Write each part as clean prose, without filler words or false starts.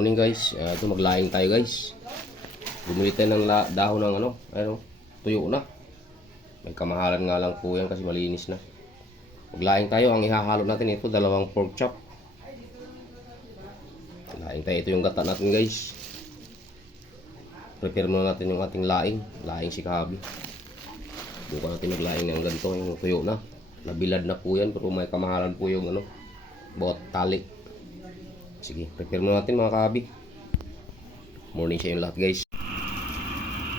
Morning guys, ito maglaing tayo guys. Bumili tayo ng dahon ng tuyo na. May kamahalan nga lang po yan kasi malinis na. Maglaing tayo, ang ihahalo natin ito, dalawang pork chop. Laing tayo, ito yung gata natin guys. Prepare muna natin yung ating laing si Kahabi. Bukan natin maglaing ng ganito, yung tuyo na. Nabilad na po yan, pero may kamahalan po yung bawat tali. Sige, prepare muna natin mga Kahabi. Morning sa inyo lahat guys.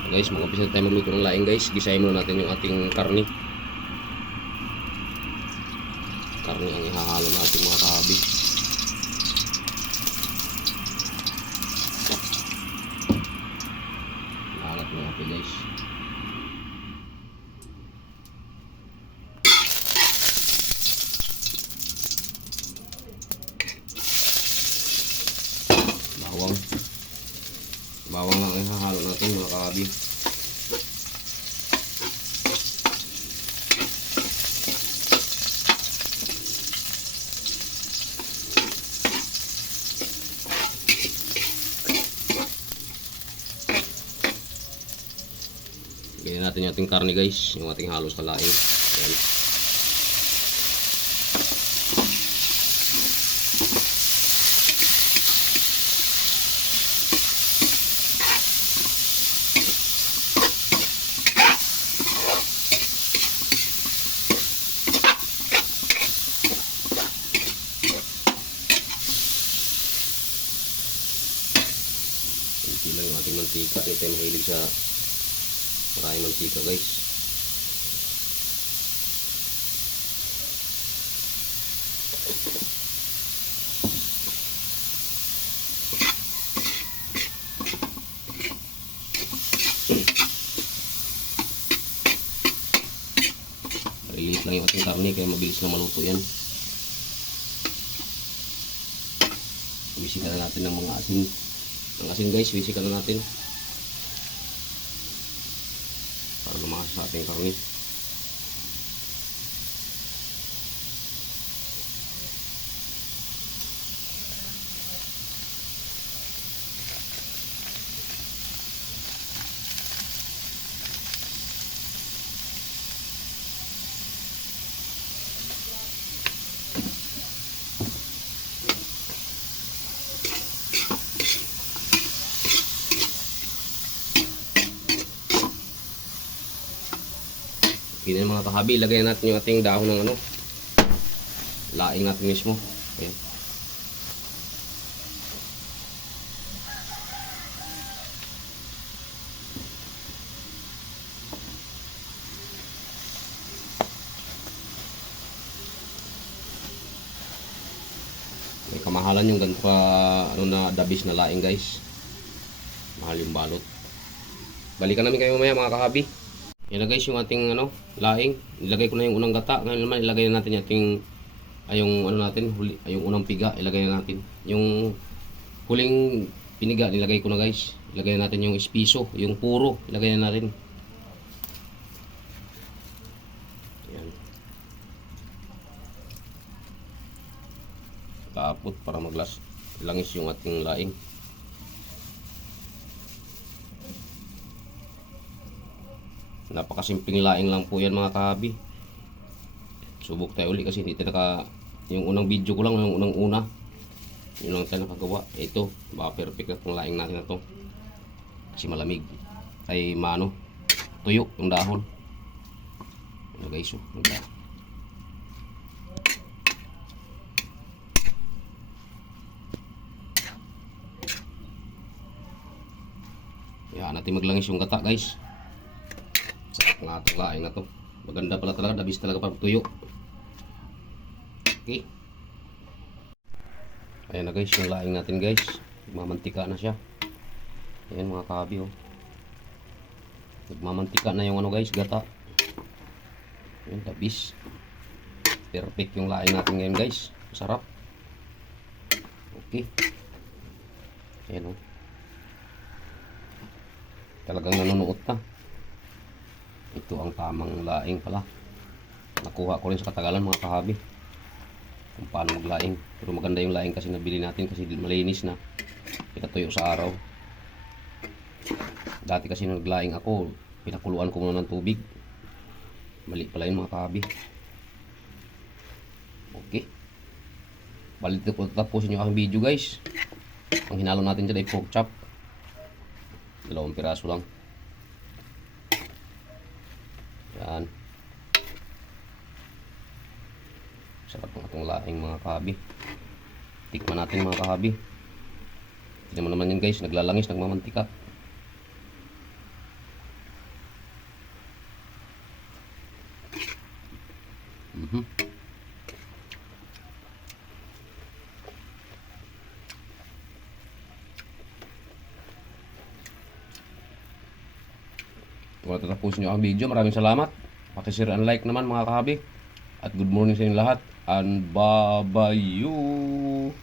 Guys, mag-umpisa tayo magluto ng laing guys. Gisahin muna natin yung ating karni. Karni ang ihahalo natin mga Kahabi. Lahat ng api guys. Bawang lang ihahalo natin mga Kahabi. Ganyan natin yung ating karne guys, yung ating halos sa laing. Ayan. Hindi lang yung ating mantika. Hindi tayo mahilig sa maraming mantika guys. Maliliit lang yung ating karne kaya mabilis na maluto yan. Bisikan na natin ng mga asin. Ang asin guys, bisikan na natin para lumakas sa ating karne. Ganyan mga Kahabi, ilagay natin yung ating dahon ng laing natin mismo. Ayan. May kamahalan yung ganito ka na dabis na laing guys. Mahal yung balot. Balikan namin kayo mamaya mga Kahabi. Yan na guys yung ating laing. Ilagay ko na yung unang gata. Ngayon naman ilagay na natin yung ating yung unang piga. Ilagay na natin. Yung huling piniga nilagay ko na guys. Ilagay na natin yung espiso, yung puro. Ilagay na natin. Yan. Tapos para langis yung ating laing. Napakasimpleng laing lang po yan mga Kahabi. Subok tayo uli kasi hindi tayo yung unang video ko lang, yung unang yun lang tayo nakagawa. Ito, baka perfect na itong laing natin na to kasi malamig ay tuyo yung dahon. Ano guys, yan natin maglangis yung gata guys. Sarap nga itong laing na to. Maganda pala talaga, dabis talaga pag tuyo. Okay. Ayan na guys, yung laing natin guys. Magmamantika na siya. Ayan mga Kahabi Magmamantika na yung guys, gata. Ayan, dabis. Perfect yung laing natin ngayon guys. Sarap. Okay. Ayan Talagang nanunuot na. Ito ang tamang laing pala. Nakuha ko rin sa katagalan mga Kahabi kung paano maglaing. Pero maganda yung laing kasi nabili natin kasi malinis na. pinatuyo sa araw. Dati kasi nung naglaing ako, pinakuluan ko muna ng tubig. Mali pala yun mga kahabi. Okay. Balik ko tapusin yung aking video guys. Ang hinalo natin dyan ay pork chop. 2 piraso lang. Yan. Sarap ng atong laing mga kahabi. Tikman natin mga kahabi. Tignan mo naman yun guys, naglalangis, nagmamantika. Kung natatapusin nyo ang video, maraming salamat. Pakishare and like naman mga kahabi. At good morning sa inyo lahat. And bye-bye you.